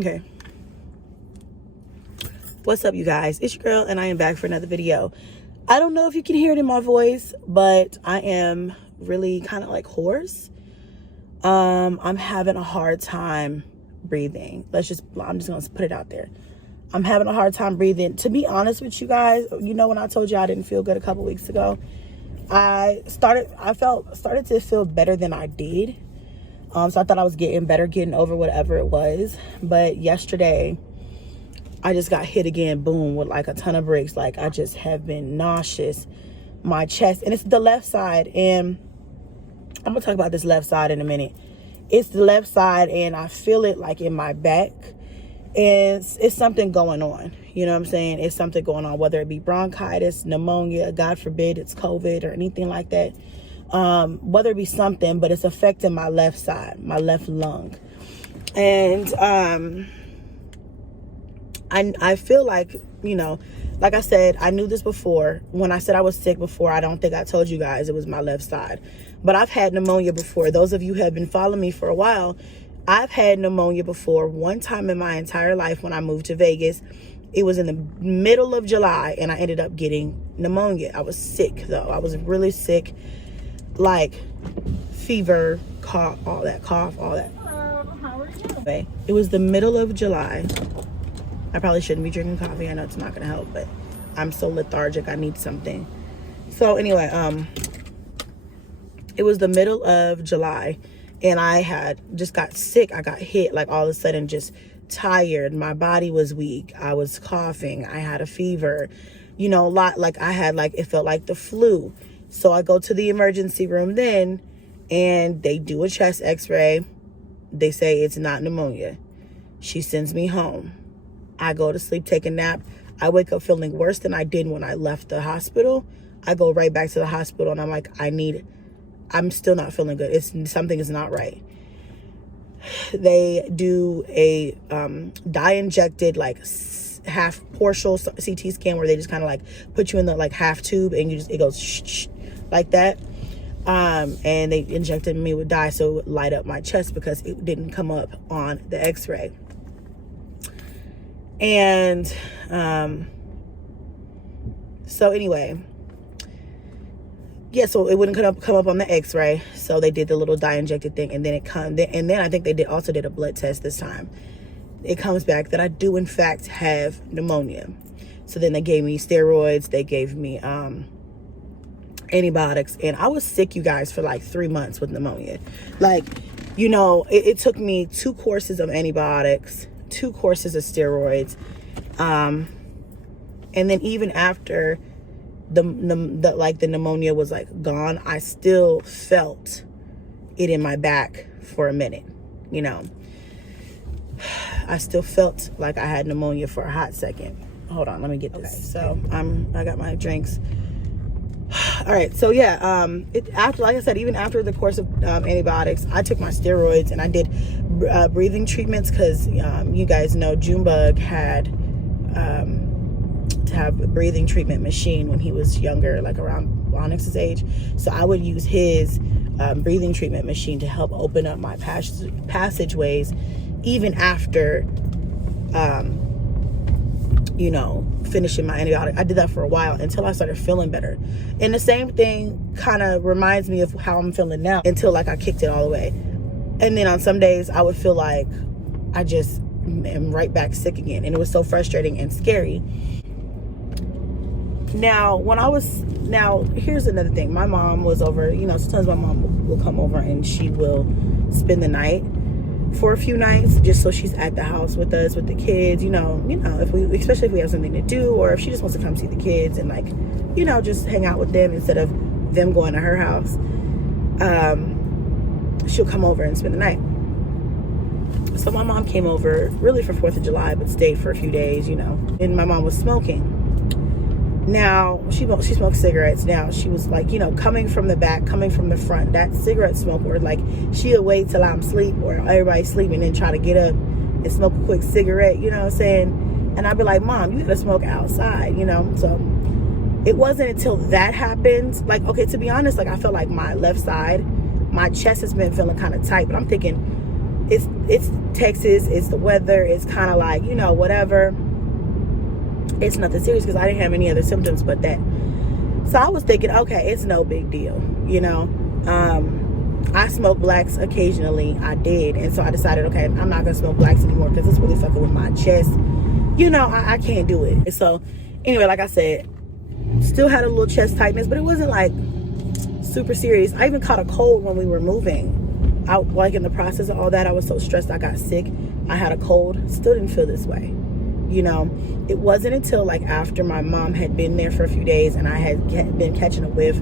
Okay. What's up, you guys? It's your girl, and I am back for another video. I don't know if you can hear it in my voice, but I am really kind of like hoarse. I'm having a hard time breathing. I'm just gonna put it out there. I'm having a hard time breathing. To be honest with you guys, you know, when I told you I didn't feel good a couple weeks ago, I started to feel better than I did. So I thought I was getting over whatever it was. But yesterday, I just got hit again, boom, with like a ton of bricks. Like, I just have been nauseous. My chest, and it's the left side, and I'm gonna talk about this left side in a minute. It's the left side, and I feel it like in my back, and it's something going on. You know what I'm saying? It's something going on, whether it be bronchitis, pneumonia, God forbid it's COVID or anything like that. Whether it be something, but it's affecting my left side, my left lung. And I feel like, you know, like I said, I knew this before. When I said I was sick before, I don't think I told you guys it was my left side. But I've had pneumonia before. Those of you who have been following me for a while, I've had pneumonia before. One time in my entire life when I moved to Vegas, it was in the middle of July, and I ended up getting pneumonia. I was sick, though. I was really sick, like fever, cough, all that. How are you? Okay. It was the middle of July. I probably shouldn't be drinking coffee. I know it's not going to help, but I'm so lethargic. I need something. So anyway, it was the middle of July, and I had just got sick. I got hit, like, all of a sudden, just tired. My body was weak. I was coughing. I had a fever, you know, a lot. Like, I had, like, it felt like the flu. So I go to the emergency room then, and they do a chest x-ray. They say it's not pneumonia. She sends me home. I go to sleep, take a nap. I wake up feeling worse than I did when I left the hospital. I go right back to the hospital, and I'm like, I'm still not feeling good. Something is not right. They do a dye-injected, like, half partial CT scan where they just kind of like put you in the like half tube, and it goes shh, like that. And they injected me with dye so it would light up my chest because it didn't come up on the x-ray. And so anyway, yeah, so it wouldn't come up on the x-ray. So they did the little dye injected thing, and then and then I think they also did a blood test this time. It comes back that I do in fact have pneumonia. So then they gave me steroids, they gave me antibiotics, and I was sick, you guys, for like 3 months with pneumonia. Like, you know, it took me 2 courses of antibiotics, 2 courses of steroids, and then even after the pneumonia was like gone, I still felt it in my back for a minute. You know, I still felt like I had pneumonia for a hot second. Hold on, let me get this. Okay, so I got my drinks. All right, so yeah, after, like I said, even after the course of antibiotics, I took my steroids, and I did breathing treatments because you guys know Junebug had to have a breathing treatment machine when he was younger, like around Onyx's age. So I would use his breathing treatment machine to help open up my passageways, even after you know, finishing my antibiotic. I did that for a while until I started feeling better. And the same thing kind of reminds me of how I'm feeling now until like I kicked it all the way. And then on some days I would feel like I just am right back sick again. And it was so frustrating and scary. Now, here's another thing. My mom was over, you know, sometimes my mom will come over and she will spend the night for a few nights, just so she's at the house with us, with the kids, you know, especially if we have something to do, or if she just wants to come see the kids and, like, you know, just hang out with them instead of them going to her house. She'll come over and spend the night. So my mom came over really for 4th of July, but stayed for a few days, you know, and my mom was smoking. Now, she smokes cigarettes. Now, she was like, you know, coming from the back, coming from the front, that cigarette smoke, where like she'll wait till I'm asleep or everybody's sleeping and then try to get up and smoke a quick cigarette, you know what I'm saying? And I'd be like, Mom, you gotta smoke outside, you know? So it wasn't until that happened, like, okay, to be honest, like I felt like my left side, my chest has been feeling kind of tight, but I'm thinking it's Texas, it's the weather, it's kind of like, you know, whatever. It's nothing serious because I didn't have any other symptoms but that. So I was thinking, okay, it's no big deal, you know. I smoke blacks occasionally. I did. And so I decided, okay, I'm not going to smoke blacks anymore because it's really fucking with my chest. You know, I can't do it. And so anyway, like I said, still had a little chest tightness, but it wasn't like super serious. I even caught a cold when we were moving. Like in the process of all that, I was so stressed. I got sick. I had a cold. Still didn't feel this way. You know, it wasn't until like after my mom had been there for a few days and I had been catching a whiff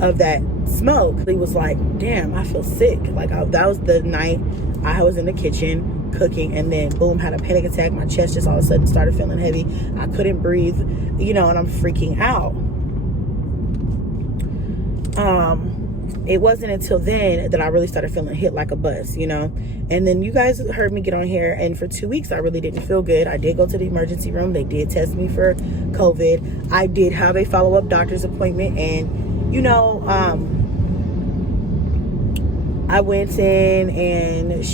of that smoke, it was like, damn, I feel sick. Like that was the night I was in the kitchen cooking, and then boom, had a panic attack. My chest just all of a sudden started feeling heavy. I couldn't breathe, you know, and I'm freaking out. It wasn't until then that I really started feeling hit like a bus, you know. And then you guys heard me get on here, and for 2 weeks I really didn't feel good. I did go to the emergency room. They did test me for COVID. I did have a follow-up doctor's appointment, and you know, I went in and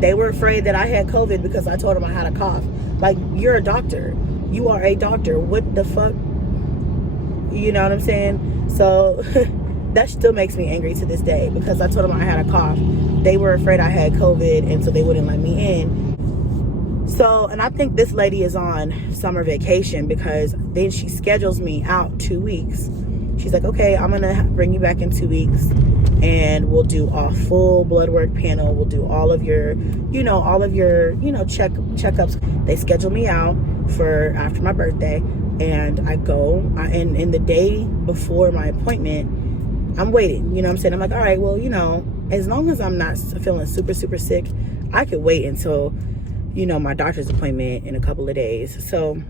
they were afraid that I had COVID because I told them I had a cough. Like, you're a doctor. You are a doctor. What the fuck? You know what I'm saying? So that still makes me angry to this day because I told them I had a cough. They were afraid I had COVID, and so they wouldn't let me in. So, and I think this lady is on summer vacation because then she schedules me out 2 weeks. She's like, okay, I'm going to bring you back in 2 weeks and we'll do a full blood work panel. We'll do all of your, checkups. They schedule me out for after my birthday, and I go, and in the day before my appointment, I'm waiting, you know what I'm saying? I'm like, all right, well, you know, as long as I'm not feeling super, super sick, I could wait until, you know, my doctor's appointment in a couple of days. So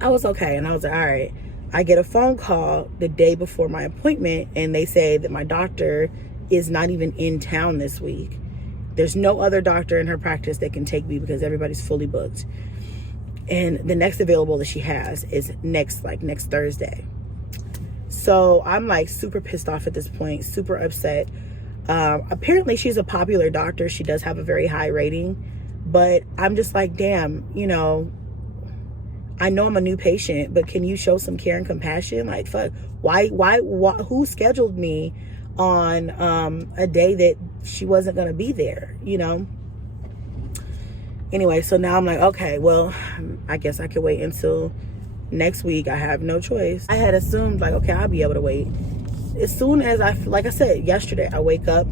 I was okay. And I was like, all right. I get a phone call the day before my appointment, and they say that my doctor is not even in town this week. There's no other doctor in her practice that can take me because everybody's fully booked. And the next available that she has is next Thursday. So I'm like super pissed off at this point, super upset. Apparently she's a popular doctor. She does have a very high rating, but I'm just like, damn, you know, I know I'm a new patient, but can you show some care and compassion? Like, fuck, why who scheduled me on a day that she wasn't going to be there, you know? Anyway, so now I'm like, okay, well, I guess I could wait until next week. I have no choice. I had assumed like, okay, I'll be able to wait. As soon as like I said, yesterday, I wake up,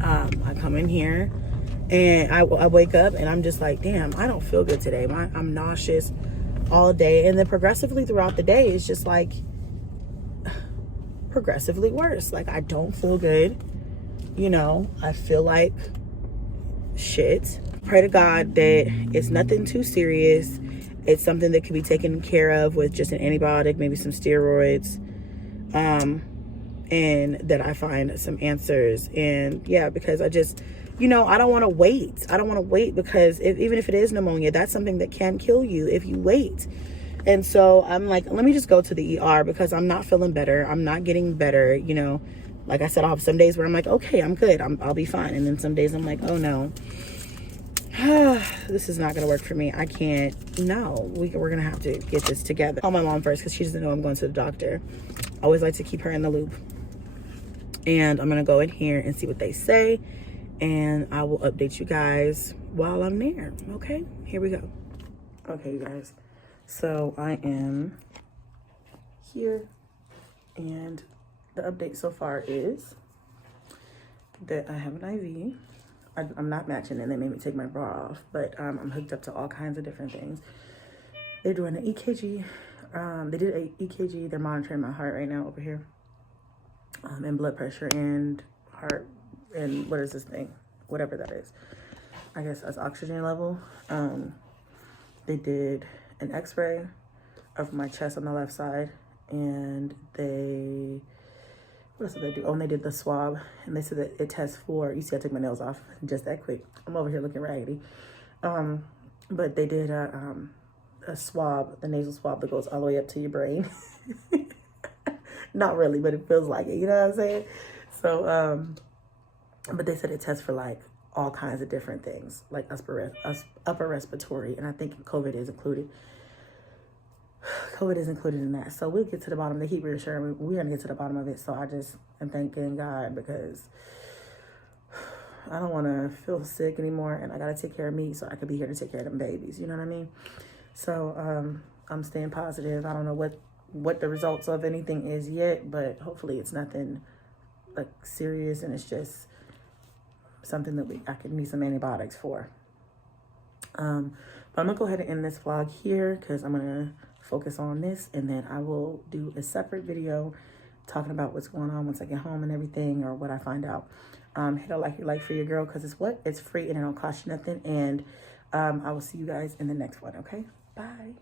I come in here, and I wake up and I'm just like, damn, I don't feel good today. I'm nauseous all day. And then progressively throughout the day, it's just like progressively worse. Like, I don't feel good. You know, I feel like shit. Pray to God that it's nothing too serious. It's something that can be taken care of with just an antibiotic, maybe some steroids. And that I find some answers. And yeah, because I just, you know, I don't want to wait. I don't want to wait because even if it is pneumonia, that's something that can kill you if you wait. And so I'm like, let me just go to the ER because I'm not feeling better. I'm not getting better. You know, like I said, I'll have some days where I'm like, okay, I'm good. I'll be fine. And then some days I'm like, oh no, this is not going to work for me. I can't. No, we're going to have to get this together. Call my mom first because she doesn't know I'm going to the doctor. I always like to keep her in the loop. And I'm going to go in here and see what they say. And I will update you guys while I'm there. Okay, here we go. Okay, you guys. So I am here. And the update so far is that I have an IV. I'm not matching it. They made me take my bra off. But I'm hooked up to all kinds of different things. They're doing an EKG. They did an EKG. They're monitoring my heart right now over here. And blood pressure and heart and what is this thing? Whatever that is. I guess that's oxygen level. They did an x-ray of my chest on the left side, and what else did they do? Oh, and they did the swab, and they said that it tests for, you see I took my nails off just that quick. I'm over here looking raggedy. But they did a swab, the nasal swab that goes all the way up to your brain. Not really, but it feels like it, you know what I'm saying? So But they said it tests for like all kinds of different things, like upper respiratory, and I think COVID is included. COVID is included in that. So we'll get to the bottom. They keep reassuring me we're gonna get to the bottom of it. So I just am thanking God, because I don't want to feel sick anymore, and I gotta take care of me so I could be here to take care of them babies. You know what I mean? So I'm staying positive. I don't know what the results of anything is yet, but hopefully it's nothing like serious, and it's just something that I could need some antibiotics for. But I'm gonna go ahead and end this vlog here, because I'm gonna focus on this, and then I will do a separate video talking about what's going on once I get home and everything, or what I find out. Hit a like for your girl, because it's free and it don't cost you nothing. And I will see you guys in the next one. Okay, bye.